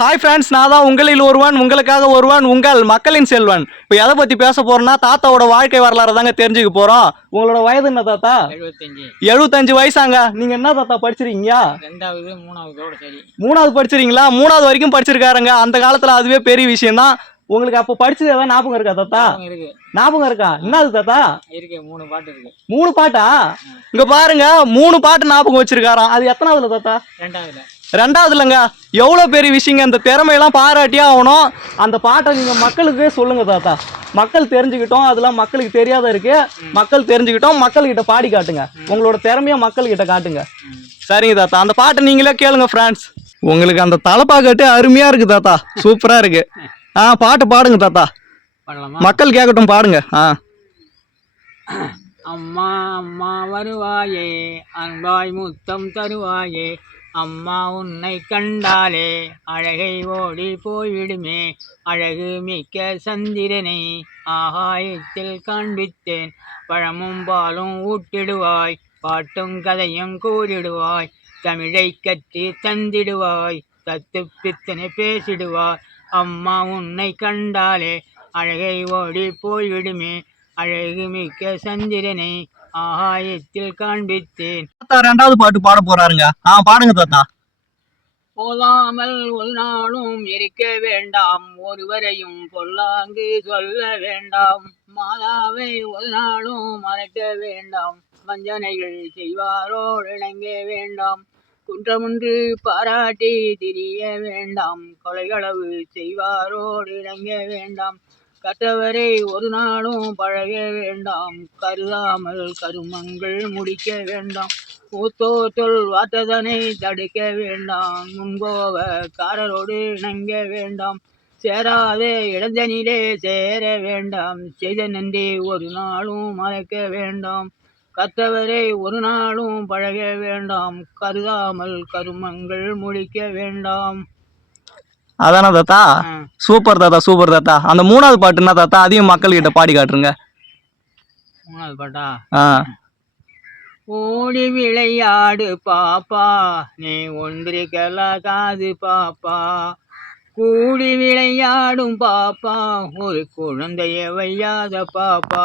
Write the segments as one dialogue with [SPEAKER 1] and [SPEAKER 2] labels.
[SPEAKER 1] hi friends நான் தான் உங்களில் ஒருவன் உங்களுக்காக ஒருவன் உங்கள் மக்களின் செல்வன் இப்போ எதை பற்றி பேச போகிறோன்னா தாத்தாவோட வாழ்க்கை வரலாறு தாங்க தெரிஞ்சுக்க போகிறோம் உங்களோட வயது என்ன தாத்தா எழுபத்தஞ்சு வயசாங்க நீங்கள் என்ன தாத்தா படிச்சிருக்கீங்க
[SPEAKER 2] ரெண்டாவது மூணாவது
[SPEAKER 1] மூணாவது படிச்சிருக்கீங்களா மூணாவது வரைக்கும் படிச்சிருக்காருங்க அந்த காலத்தில் அதுவே பெரிய விஷயம் தான் உங்களுக்கு அப்போ படிச்சது ஏதாவது ஞாபகம் இருக்கா தாத்தா ஞாபகம் இருக்கா என்னது தாத்தா
[SPEAKER 2] இருக்கு மூணு பாட்டு இருக்கு
[SPEAKER 1] மூணு பாட்டா இங்கே பாருங்க மூணு பாட்டு ஞாபகம் வச்சிருக்காராம் அது எத்தனாவதுல தாத்தா ரெண்டாவதுல ரெண்டாவது இல்லைங்க எவ்வளோ பெரிய விஷயங்க அந்த திறமையெல்லாம் பாராட்டியே ஆகணும் அந்த பாட்டை நீங்கள் மக்களுக்கு சொல்லுங்கள் தாத்தா மக்கள் தெரிஞ்சுக்கிட்டோம் அதெல்லாம் மக்களுக்கு தெரியாத இருக்குது மக்கள் தெரிஞ்சுக்கிட்டோம் மக்கள்கிட்ட பாடி காட்டுங்க உங்களோட திறமையை மக்கள்கிட்ட காட்டுங்க சரிங்க தாத்தா அந்த பாட்டை நீங்களே கேளுங்க ஃப்ரெண்ட்ஸ் உங்களுக்கு அந்த தலைப்பா கட்டு அருமையாக இருக்குது தாத்தா சூப்பராக இருக்குது ஆ பாட்டு பாடுங்க தாத்தா மக்கள் கேட்கட்டும் பாடுங்க ஆ அம்மா அம்மா வருவாயே அன்பாய் முத்தம் தருவாயே அம்மா உன்னை கண்டாலே அழகை ஓடி போய்விடுமே அழகு மிக்க சந்திரனை ஆகாயத்தில் காண்பித்தேன் பழமும் பாலும் ஊட்டிடுவாய் பாட்டும் கதையும் கூறிடுவாய் தமிழை கத்தி தந்திடுவாய் தத்து பித்தனை பேசிடுவாய் அம்மா உன்னை கண்டாலே அழகை ஓடி போய்விடுமே அழகு மிக்க சந்திரனை ஆகாயத்தில் காண்பித்தேன் தாத்தா ரெண்டாவது பாட்டு பாட போறாருங்க ஆ பாடுங்க தாத்தா போதாமல் ஒரு நாளும் இருக்க வேண்டாம் ஒருவரையும் பொல்லாங்கு சொல்ல வேண்டாம் மாதாவை ஒரு நாளும் மறைக்க வேண்டாம் வஞ்சனைகள் செய்வாரோ இணங்க வேண்டாம் குன்றமுன்று பாராட்டி திரிய வேண்டாம் கொலைகளவு செய்வாரோடு இணங்க வேண்டாம் கற்றவரை ஒரு நாளும் பழக வேண்டாம் கருதாமல் கருமங்கள் முடிக்க வேண்டாம் ஊத்தோ தொல் வாத்ததனை தடுக்க வேண்டாம் முன்போவ காரரோடு இணங்க வேண்டாம் சேராதே இடந்தனிலே சேர வேண்டாம் செய்த நன்றி ஒரு நாளும் மறக்க வேண்டாம் கத்தவரை ஒரு நாளும் பழக வேண்டாம் கருதாமல் கருமங்கள் முடிக்க வேண்டாம் அதானா தாத்தா சூப்பர் தாத்தா சூப்பர் தாத்தா அந்த மூணாவது பாட்டுன்னா தாத்தா அதையும் மக்கள் கிட்ட பாடி காட்டுருங்க மூணாவது பாட்டா ஆ ஓடி விளையாடு பாப்பா நீ ஒன்று கலகாது பாப்பா கூடி விளையாடும் பாப்பா ஒரு குழந்தைய வையாத பாப்பா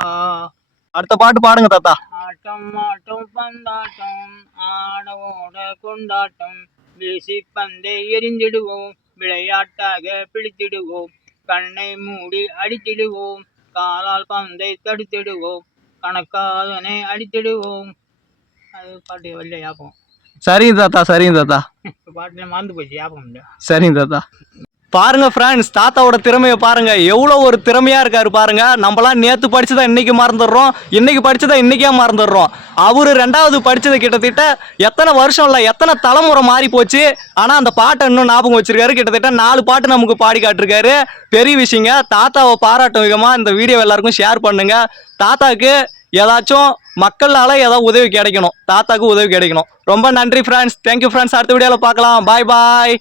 [SPEAKER 1] அடுத்த பாட்டு பாடுங்க தாத்தா ஆட்டம் ஆட்டம் பந்தாட்டம் ஆட ஓட கொண்டாட்டம் வீசி பந்தை எரிஞ்சிடுவோம் விளையாட்டாக பிடித்திடுவோம் கண்ணை மூடி அடித்திடுவோம் காலால் பந்தை தடுத்திடுவோம் கணக்காதனை அடித்திடுவோம் அது பாட்டு வெளில யாபம் சரிங்க தாத்தா சரிங்க தாத்தா பாட்டுல மறந்து போச்சு யாபம் சரிங்க தாத்தா பாருங்க ஃப்ரெண்ட்ஸ் தாத்தாவோட திறமையை பாருங்க எவ்வளோ ஒரு திறமையா இருக்காரு பாருங்க நம்மளாம் நேற்று படிச்சதை இன்னைக்கு மறந்துடுறோம் இன்னைக்கு படிச்சதை இன்னைக்கே மறந்துடுறோம் அவரு ரெண்டாவது படிச்சது கிட்டத்தட்ட எத்தனை வருஷம் இல்லை எத்தனை தலைமுறை மாறி போச்சு ஆனால் அந்த பாட்டை இன்னும் ஞாபகம் வச்சிருக்காரு கிட்டத்தட்ட நாலு பாட்டு நமக்கு பாடி காட்டிருக்காரு பெரிய விஷயங்க தாத்தாவை பாராட்டும் விதமாக இந்த வீடியோ எல்லாருக்கும் ஷேர் பண்ணுங்க தாத்தாக்கு ஏதாச்சும் மக்களால் ஏதாவது உதவி கிடைக்கணும் தாத்தாக்கு உதவி கிடைக்கணும் ரொம்ப நன்றி ஃப்ரெண்ட்ஸ் தேங்க்யூ ஃப்ரெண்ட்ஸ் அடுத்த வீடியோவில் பார்க்கலாம் பாய் பாய்